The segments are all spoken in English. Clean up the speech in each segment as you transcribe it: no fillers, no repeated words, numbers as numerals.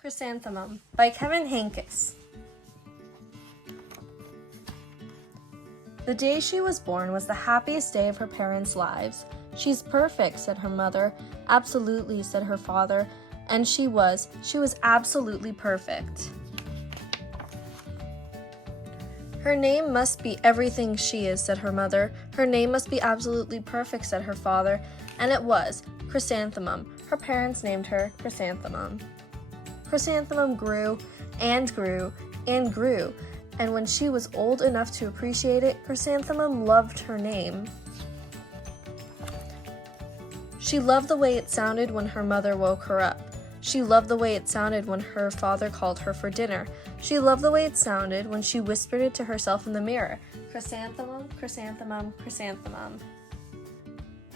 Chrysanthemum by Kevink Henkes. The day she was born was the happiest day of her parents' lives. "She's perfect," said her mother. "Absolutely," said her father. And she was absolutely perfect. "Her name must be everything she is," said her mother. "Her name must be absolutely perfect," said her father. And it was Chrysanthemum. Her parents named her Chrysanthemum. Chrysanthemum grew and grew and grew, and when she was old enough to appreciate it, Chrysanthemum loved her name. She loved the way it sounded when her mother woke her up. She loved the way it sounded when her father called her for dinner. She loved the way it sounded when she whispered it to herself in the mirror. Chrysanthemum, chrysanthemum, chrysanthemum.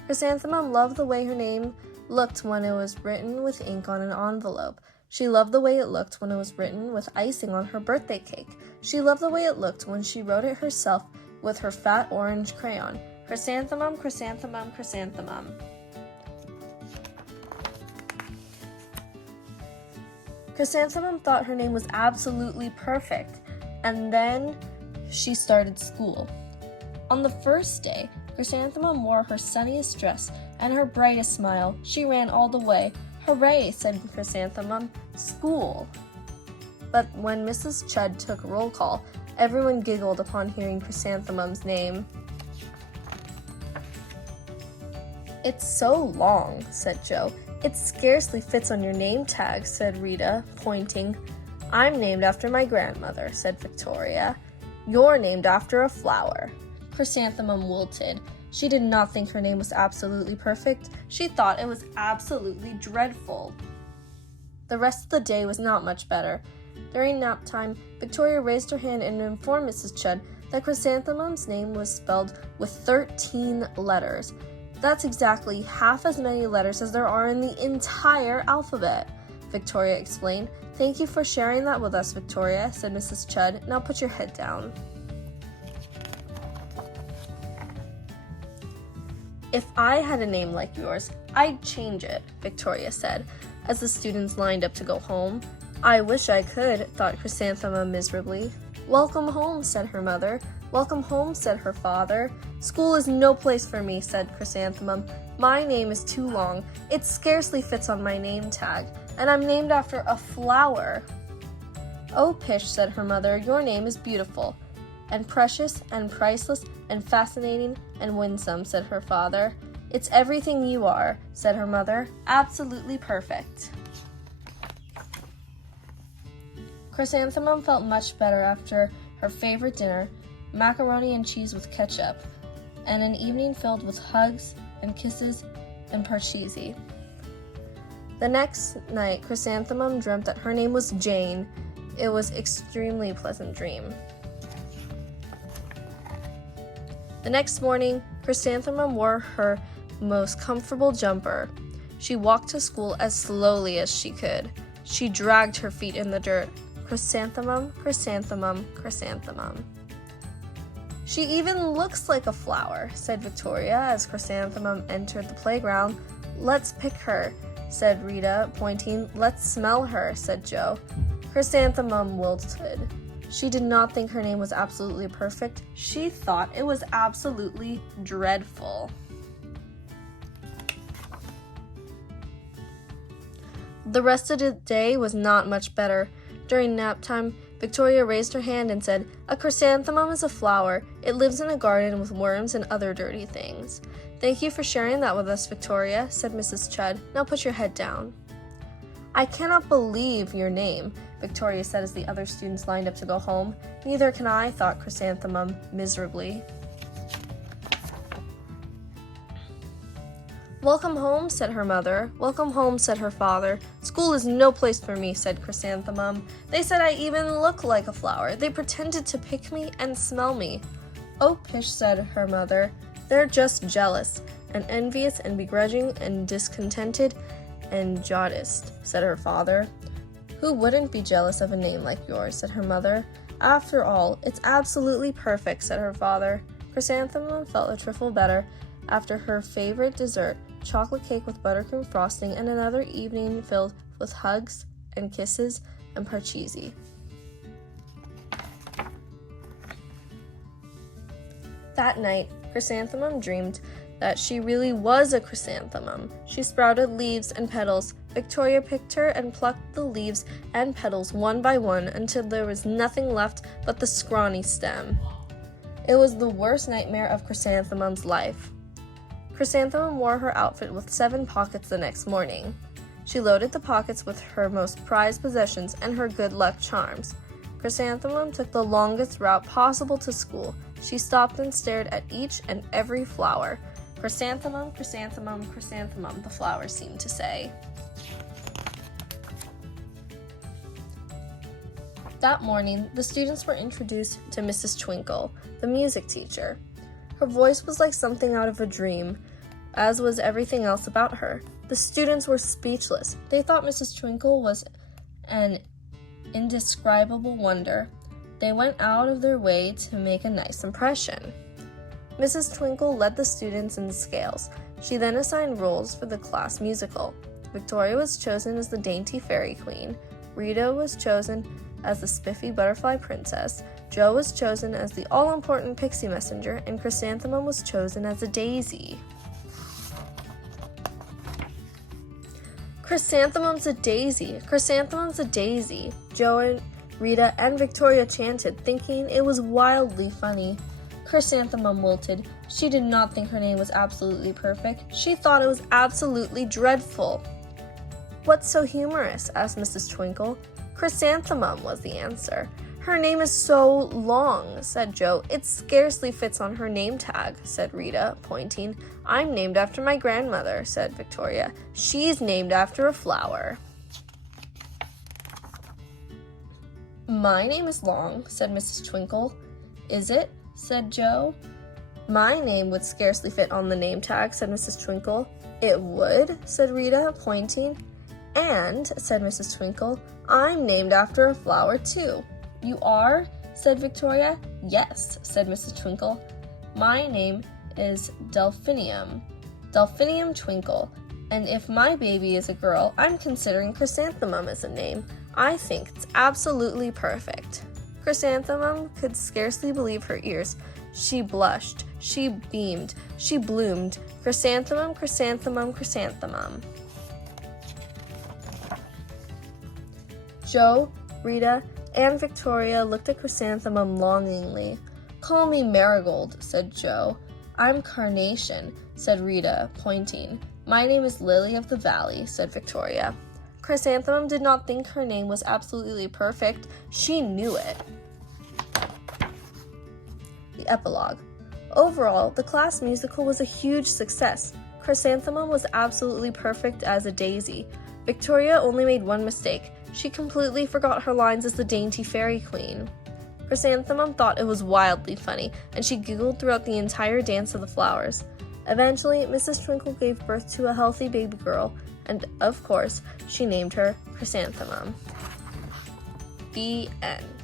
Chrysanthemum loved the way her name looked when it was written with ink on an envelope. She loved the way it looked when it was written with icing on her birthday cake. She loved the way it looked when she wrote it herself with her fat orange crayon. Chrysanthemum, chrysanthemum, chrysanthemum. Chrysanthemum thought her name was absolutely perfect, and then she started school. On the first day, Chrysanthemum wore her sunniest dress and her brightest smile. She ran all the way. "Hooray," said Chrysanthemum. "School." But when Mrs. Chud took roll call, everyone giggled upon hearing Chrysanthemum's name. "It's so long," said Joe. "It scarcely fits on your name tag," said Rita, pointing. "I'm named after my grandmother," said Victoria. "You're named after a flower." Chrysanthemum wilted. She did not think her name was absolutely perfect. She thought it was absolutely dreadful. The rest of the day was not much better. During nap time, Victoria raised her hand and informed Mrs. Chud that Chrysanthemum's name was spelled with 13 letters. "That's exactly half as many letters as there are in the entire alphabet," Victoria explained. "Thank you for sharing that with us, Victoria," said Mrs. Chud. "Now put your head down." "If I had a name like yours, I'd change it," Victoria said, as the students lined up to go home. "I wish I could," thought Chrysanthemum miserably. "Welcome home," said her mother. "Welcome home," said her father. "School is no place for me," said Chrysanthemum. "My name is too long. It scarcely fits on my name tag, and I'm named after a flower." "Oh, pish," said her mother. "Your name is beautiful, and precious, and priceless, and fascinating, and winsome," said her father. "It's everything you are," said her mother. "Absolutely perfect." Chrysanthemum felt much better after her favorite dinner, macaroni and cheese with ketchup, and an evening filled with hugs and kisses and parcheesi. The next night, Chrysanthemum dreamt that her name was Jane. It was an extremely pleasant dream. The next morning, Chrysanthemum wore her most comfortable jumper. She walked to school as slowly as she could. She dragged her feet in the dirt. Chrysanthemum, chrysanthemum, chrysanthemum. "She even looks like a flower," said Victoria as Chrysanthemum entered the playground. "Let's pick her," said Rita, pointing. "Let's smell her," said Joe. Chrysanthemum wilted. She did not think her name was absolutely perfect. She thought it was absolutely dreadful. The rest of the day was not much better. During nap time, Victoria raised her hand and said, "A chrysanthemum is a flower. It lives in a garden with worms and other dirty things." "Thank you for sharing that with us, Victoria," said Mrs. Chud. "Now put your head down." "I cannot believe your name," Victoria said as the other students lined up to go home. "Neither can I," thought Chrysanthemum miserably. "Welcome home," said her mother. "Welcome home," said her father. "School is no place for me," said Chrysanthemum. "They said I even look like a flower. They pretended to pick me and smell me." "Oh, pish," said her mother. "They're just jealous, and envious, and begrudging, and discontented, and jaundiced," said her father. "Who wouldn't be jealous of a name like yours?" said her mother. "After all, it's absolutely perfect," said her father. Chrysanthemum felt a trifle better after her favorite dessert, chocolate cake with buttercream frosting, and another evening filled with hugs and kisses and parcheesi. That night, Chrysanthemum dreamed that she really was a chrysanthemum. She sprouted leaves and petals. Victoria picked her and plucked the leaves and petals one by one until there was nothing left but the scrawny stem. It was the worst nightmare of Chrysanthemum's life. Chrysanthemum wore her outfit with 7 pockets the next morning. She loaded the pockets with her most prized possessions and her good luck charms. Chrysanthemum took the longest route possible to school. She stopped and stared at each and every flower. Chrysanthemum, chrysanthemum, chrysanthemum, the flowers seemed to say. That morning, the students were introduced to Mrs. Twinkle, the music teacher. Her voice was like something out of a dream, as was everything else about her. The students were speechless. They thought Mrs. Twinkle was an indescribable wonder. They went out of their way to make a nice impression. Mrs. Twinkle led the students in the scales. She then assigned roles for the class musical. Victoria was chosen as the dainty fairy queen. Rita was chosen as the spiffy butterfly princess. Jo was chosen as the all-important pixie messenger, and Chrysanthemum was chosen as a daisy. Chrysanthemum's a daisy! Chrysanthemum's a daisy! Jo and Rita and Victoria chanted, thinking it was wildly funny. Chrysanthemum wilted. She did not think her name was absolutely perfect. She thought it was absolutely dreadful. "What's so humorous?" asked Mrs. Twinkle. "Chrysanthemum," was the answer. "Her name is so long," said Jo. "It scarcely fits on her name tag," said Rita, pointing. "I'm named after my grandmother," said Victoria. "She's named after a flower." "My name is long," said Mrs. Twinkle. "Is it?" said Jo. "My name would scarcely fit on the name tag," said Mrs. Twinkle. "It would," said Rita, pointing. "And," said Mrs. Twinkle, "I'm named after a flower, too." "You are?" said Victoria. "Yes," said Mrs. Twinkle. "My name is Delphinium Twinkle, and if my baby is a girl, I'm considering Chrysanthemum as a name. I think it's absolutely perfect." Chrysanthemum could scarcely believe her ears. She blushed, she beamed, she bloomed. Chrysanthemum, chrysanthemum, chrysanthemum. Jo, Rita, and Victoria looked at Chrysanthemum longingly. "Call me Marigold," said Jo. "I'm Carnation," said Rita, pointing. "My name is Lily of the Valley," said Victoria. Chrysanthemum did not think her name was absolutely perfect. She knew it. The epilogue. Overall, the class musical was a huge success. Chrysanthemum was absolutely perfect as a daisy. Victoria only made one mistake. She completely forgot her lines as the dainty fairy queen. Chrysanthemum thought it was wildly funny, and she giggled throughout the entire dance of the flowers. Eventually, Mrs. Twinkle gave birth to a healthy baby girl, and of course, she named her Chrysanthemum. The end.